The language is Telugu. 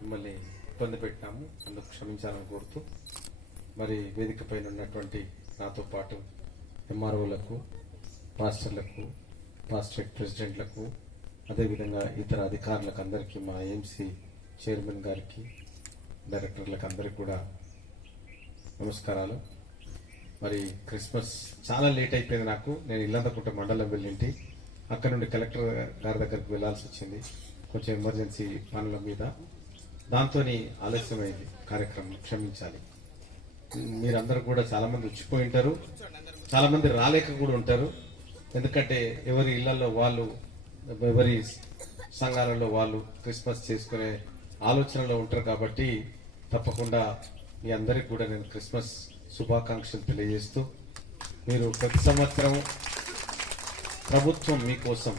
మిమ్మల్ని ఇబ్బంది పెట్టినాము, అందుకు క్షమించాలని కోరుతూ మరి వేదిక పైన ఉన్నటువంటి నాతో పాటు ఎంఆర్ఓలకు, పాస్టర్లకు, పాస్టరేట్ ప్రెసిడెంట్లకు, అదేవిధంగా ఇతర అధికారులకు అందరికీ, మా ఏఎంసీ చైర్మన్ గారికి, డైరెక్టర్లకు అందరికీ కూడా నమస్కారాలు. మరి క్రిస్మస్ చాలా లేట్ అయిపోయింది నాకు. నేను ఇల్లందకుంట మండలం వెళ్ళింటి, అక్కడ నుండి కలెక్టర్ గారి దగ్గరికి వెళ్లాల్సి వచ్చింది కొంచెం ఎమర్జెన్సీ పనుల మీద. దాంతో ఆలస్యమైంది కార్యక్రమం, క్షమించాలి. మీరందరూ కూడా చాలా మంది వచ్చిపోయి ఉంటారు, చాలా మంది రాలేక కూడా ఉంటారు. ఎందుకంటే ఎవరి ఇళ్లలో వాళ్ళు, ఎవరి సంఘాలలో వాళ్ళు క్రిస్మస్ చేసుకునే ఆలోచనలో ఉంటారు. కాబట్టి తప్పకుండా మీ అందరికి కూడా నేను క్రిస్మస్ శుభాకాంక్షలు తెలియజేస్తూ, మీరు ప్రతి సంవత్సరం ప్రభుత్వం మీకోసం